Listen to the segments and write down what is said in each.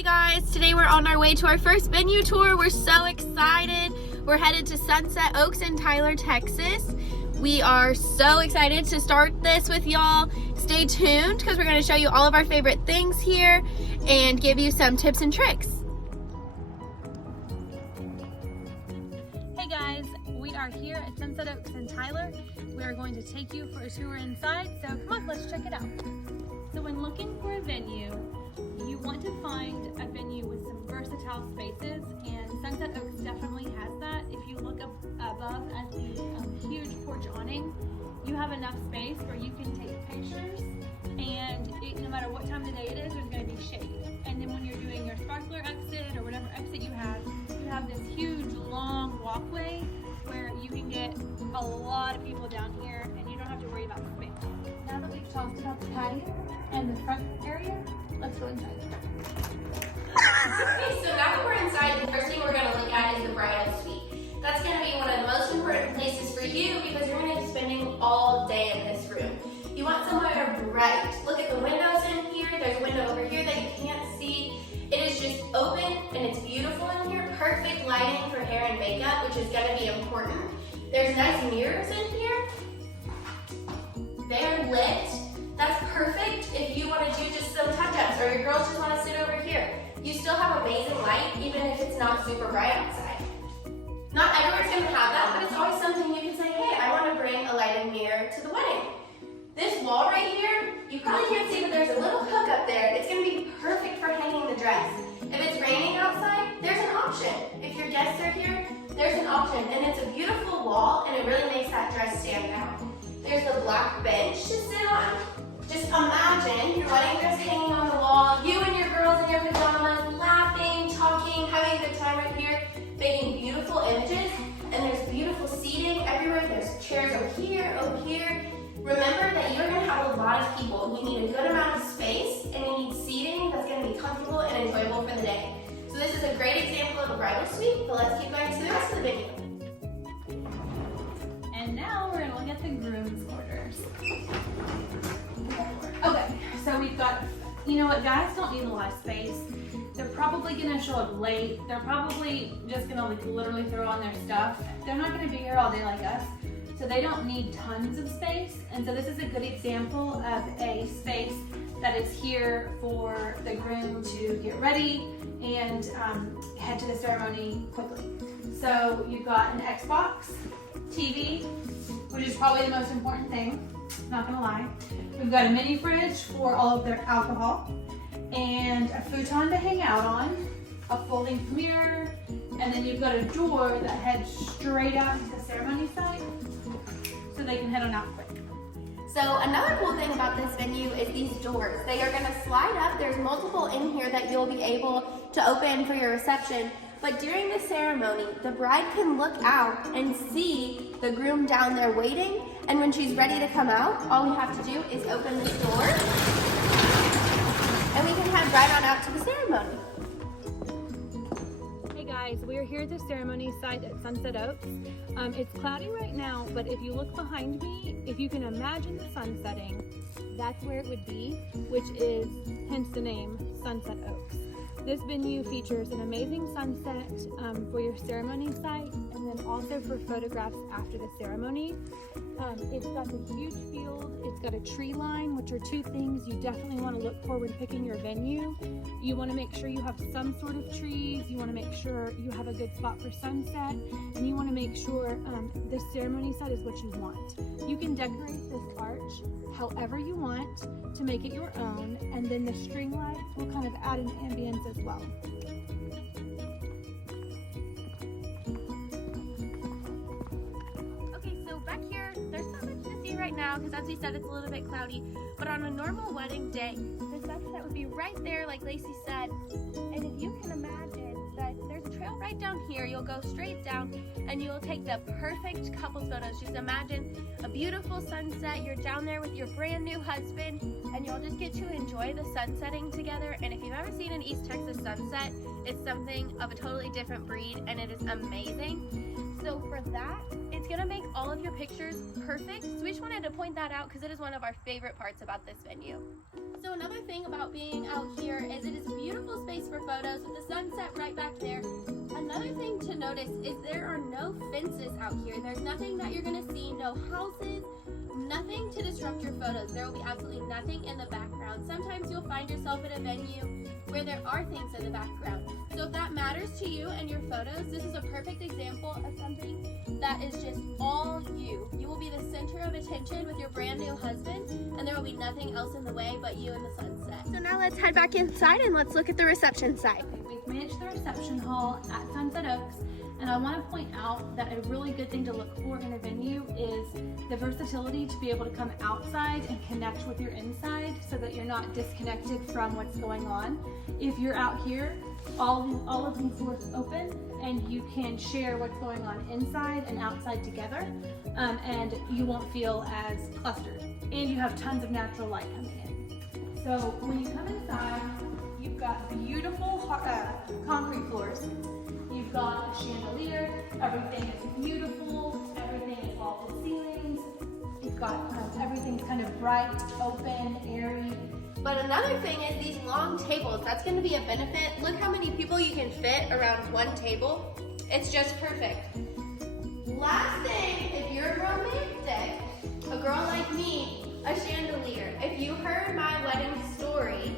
Hey guys, today we're on our way to our first venue tour. We're so excited. We're headed to Sunset Oaks in Tyler, Texas. We are so excited to start this with y'all. Stay tuned because we're going to show you all of our favorite things here and give you some tips and tricks. Hey guys, we are here at Sunset Oaks in Tyler. We are going to take you for a tour inside, so come on, let's check it out. So when looking for a venue, you want to find a venue with some versatile spaces, and Sunset Oaks definitely has that. If you look up above at the huge porch awning, you have enough space where you can take pictures, and no matter what time of day it is, there's going to be shade. And then when you're doing your sparkler exit or whatever exit you have this huge long walkway where you can get a lot of people down here, and you don't have to worry about space. Now that we've talked about the patio and the front area, let's go inside. Okay, so now that we're inside, the first thing we're going to look at is the bridal suite. That's going to be one of the most important places for you because you're going to be spending all day in this room. You want somewhere bright. Look at the windows in here. There's a window over here that you can't see. It is just open and it's beautiful in here. Perfect lighting for hair and makeup, which is going to be important. There's nice mirrors in here. They're lit. That's perfect if you want to do just some touch-ups or your girls just want to sit over here. You still have amazing light even if it's not super bright outside. Not everyone's going to have that, but it's always something you can say, hey, I want to bring a lighted mirror to the wedding. This wall right here, you probably can't see, but there's a little hook up there. It's going to be perfect for hanging the dress. If it's raining outside, there's an option. If your guests are here, there's an option. And it's a beautiful wall, and it really makes that dress stand out. There's the black bench to sit on. Just imagine your wedding dress hanging on the wall, you and your girls in your pajamas, laughing, talking, having a good time right here, making beautiful images. And there's beautiful seating everywhere. There's chairs over here, over here. Remember that you're going to have a lot of people. You need a good amount of space, and you need seating that's going to be comfortable and enjoyable for the day. So this is a great example of a bridal suite, but let's keep going to the rest of the venue. And now we're going to look at the groom's quarters. Okay, so we've got, you know what, guys don't need a lot of space. They're probably going to show up late. They're probably just going to like literally throw on their stuff. They're not going to be here all day like us. So they don't need tons of space, and so this is a good example of a space that is here for the groom to get ready and head to the ceremony quickly. So you've got an Xbox, TV, which is probably the most important thing, not gonna lie. We've got a mini fridge for all of their alcohol, and a futon to hang out on, a folding mirror, and then you've got a door that heads straight out into the ceremony site, so they can head on out quick. So another cool thing about this venue is these doors. They are going to slide up. There's multiple in here that you'll be able to open for your reception. But during the ceremony, the bride can look out and see the groom down there waiting. And when she's ready to come out, all we have to do is open this door, and we can head right on out to the ceremony. We're here at the ceremony site at Sunset Oaks. It's cloudy right now, but if you look behind me, if you can imagine the sun setting, that's where it would be, which is hence the name Sunset Oaks. This venue features an amazing sunset for your ceremony site, and then also for photographs after the ceremony. It's got this huge field, it's got a tree line, which are two things you definitely want to look for when picking your venue. You want to make sure you have some sort of trees, you want to make sure you have a good spot for sunset, and you want to make sure the ceremony site is what you want. You can decorate this arch however you want to make it your own, and then the string lights will kind of add an ambience as well. Back here, there's not much to see right now because as we said, it's a little bit cloudy, but on a normal wedding day, the sunset would be right there like Lacey said, and if you can imagine that there's a trail right down here, you'll go straight down and you'll take the perfect couples photos. Just imagine a beautiful sunset, you're down there with your brand new husband, and you'll just get to enjoy the sun setting together. And if you've ever seen an East Texas sunset, it's something of a totally different breed and it is amazing. So for that, it's gonna make all of your pictures perfect. So we just wanted to point that out because it is one of our favorite parts about this venue. So another thing about being out here is it is a beautiful space for photos with the sunset right back there. Another thing to notice is there are no fences out here. There's nothing that you're gonna see, no houses, nothing to disrupt your photos. There will be absolutely nothing in the background. Sometimes you'll find yourself at a venue where there are things in the background. So if that matters to you and your photos, this is a perfect example of something that is just all you. You will be the center of attention with your brand new husband, and there will be nothing else in the way but you and the sunset. So now let's head back inside and let's look at the reception side. We've managed the reception hall at Sunset Oaks, and I want to point out that a really good thing to look for in a venue is the versatility to be able to come outside and connect with your inside so that you're not disconnected from what's going on. If you're out here, all of these doors open and you can share what's going on inside and outside together, and you won't feel as clustered. And you have tons of natural light coming in. So when you come inside, you've got beautiful concrete floors. You've got a chandelier, everything is beautiful, everything is vaulted ceilings. You've got everything's kind of bright, open, airy. But another thing is these long tables. That's going to be a benefit. Look how many people you can fit around one table. It's just perfect. Last thing, if you're romantic, a girl like me, a chandelier. If you heard my wedding story,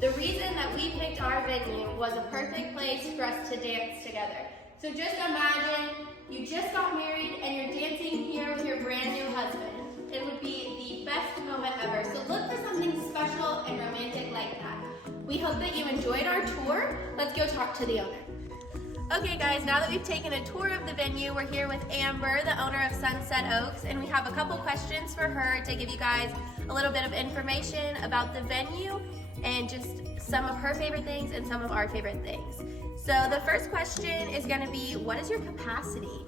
the reason that we picked our venue was a perfect place for us to dance together. So just imagine you just got married and you're dancing here with your brand new husband. It would be the best moment ever. So look for something special and romantic like that. We hope that you enjoyed our tour. Let's go talk to the owner. Okay guys, now that we've taken a tour of the venue, we're here with Amber, the owner of Sunset Oaks, and we have a couple questions for her to give you guys a little bit of information about the venue and just some of her favorite things and some of our favorite things. So the first question is gonna be, what is your capacity?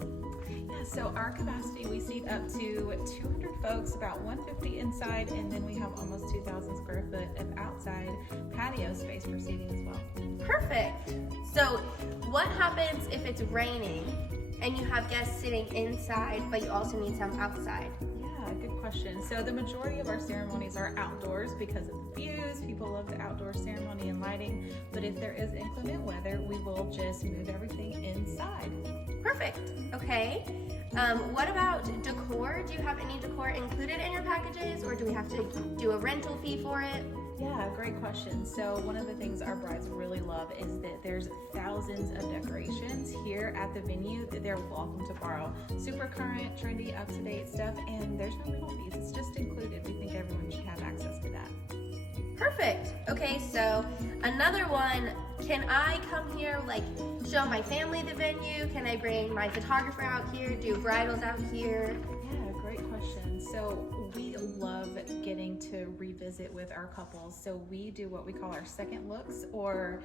So our capacity, we seat up to 200 folks, about 150 inside, and then we have almost 2,000 square foot of outside patio space for seating as well. Perfect. So what happens if it's raining and you have guests sitting inside, but you also need some outside? Yeah, good question. So the majority of our ceremonies are outdoors because of the views. People love the outdoor ceremony and lighting, but if there is inclement weather, we will just move everything inside. Perfect. Okay. What about decor? Do you have any decor included in your packages, or do we have to do a rental fee for it? Yeah, great question. So one of the things our brides really love is that there's thousands of decorations here at the venue that they're welcome to borrow. Super current, trendy, up-to-date stuff, and there's no rental fees. It's just included. We think everyone should have access to that. Perfect. Okay, so another one, can I come here, like, show my family the venue? Can I bring my photographer out here, do bridals out here? Yeah, great question. So we love getting to revisit with our couples. So we do what we call our second looks, or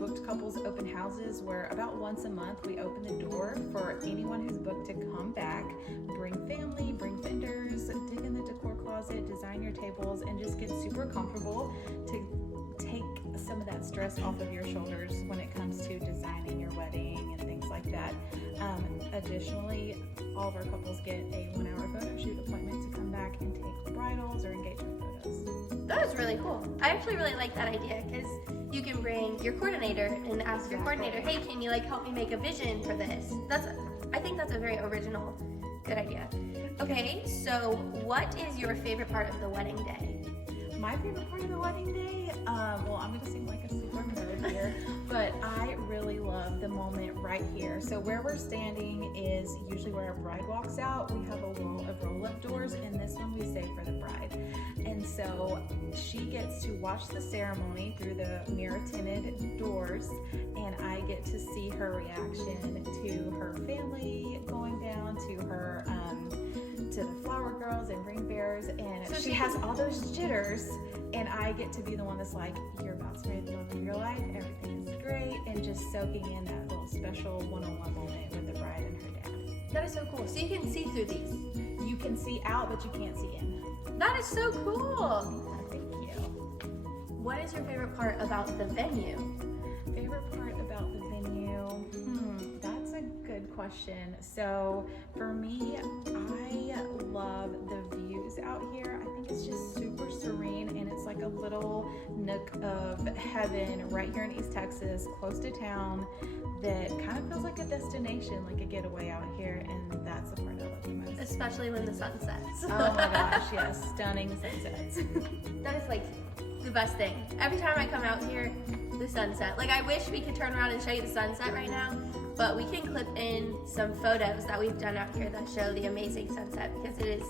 booked couples open houses, where about once a month we open the door for anyone who's booked to come back, bring family, bring vendors, dig in the decor closet, design your tables, and just get super comfortable to take some of that stress off of your shoulders when it comes to designing your wedding and things like that. Additionally, all of our couples get a 1-hour photo shoot appointment to come back and take bridals or engagement photos. That is really cool. I actually really like that idea because you can bring your coordinator and ask your coordinator, hey, can you like help me make a vision for this? I think that's a very original, good idea. Okay, so what is your favorite part of the wedding day? My favorite part of the wedding day, well, I'm gonna seem like a super nerd here, but I really love the moment right here. So where we're standing is usually where our bride walks out. We have a wall of roll-up doors, and this one we save for the bride. And so she gets to watch the ceremony through the mirror-tinted doors, and I get to see her reaction to her family going down, to her to the flower girls and ring bearers, and so she has all those jitters, and I get to be the one that's like, you're about to marry the love of your life, everything is great, and just soaking in that little special one-on-one moment with the bride and her dad. That is so cool. So you can see through these. You can see out, but you can't see in. That is so cool. Thank you. What is your favorite part about the venue? Favorite part about the venue? That's a good question. question. So for me, I love the views out here. I think it's just super serene, and it's like a little nook of heaven right here in East Texas, close to town, that kind of feels like a destination, like a getaway out here, and that's the part I love the most. Especially when the sun sets. Oh my gosh, yes, stunning sunsets. That is like the best thing. Every time I come out here, the sunset. Like, I wish we could turn around and show you the sunset right now, but we can clip in some photos that we've done out here that show the amazing sunset, because it is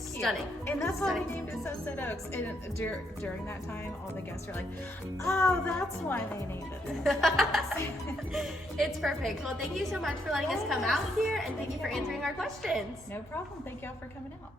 stunning. And that's why we named it Sunset Oaks. And during that time, all the guests are like, oh, that's why they named it. It's perfect. Well, thank you so much for letting us come out here, and thank you for answering our questions. No problem. Thank y'all for coming out.